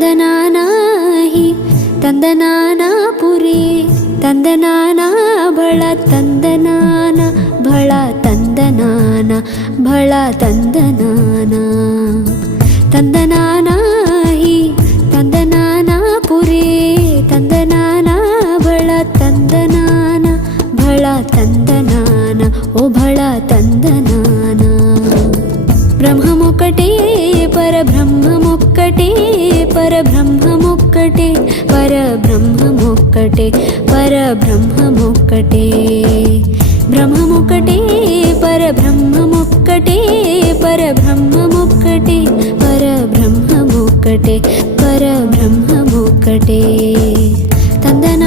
ತಂದನಾನ ಹಿ ತಂದನಾನ ಪುರಿ ತಂದನಾನ ಬಳ ತಂದನಾನ ಬಳ ತಂದನಾನ ಬಳ ತಂದನಾನ ತಂದನಾನ ಹಿ ತಂದನಾನ ಪುರಿ ತಂದನಾನ ಬಳ ತಂದನಾನ ಬಳ ತಂದನಾನ ಓ ಬಳ ತಂದನಾನ ಬ್ರಹ್ಮಮೊಕ್ಕಟೇ ಪರಬ್ರಹ್ಮಮೊಕ್ಕಟೇ ಪರಬ್ರಹ್ಮಮೊಕ್ಕಟೇ ಪರಬ್ರಹ್ಮಮೊಕ್ಕಟೇ ಪರಬ್ರಹ್ಮಮೊಕ್ಕಟೇ ಬ್ರಹ್ಮಮೊಕ್ಕಟೇ ಪರಬ್ರಹ್ಮಮೊಕ್ಕಟೇ ಪರಬ್ರಹ್ಮಮೊಕ್ಕಟೇ ಪರಬ್ರಹ್ಮಮೊಕ್ಕಟೇ ಪರಬ್ರಹ್ಮಮೊಕ್ಕಟೇ ತಂದನ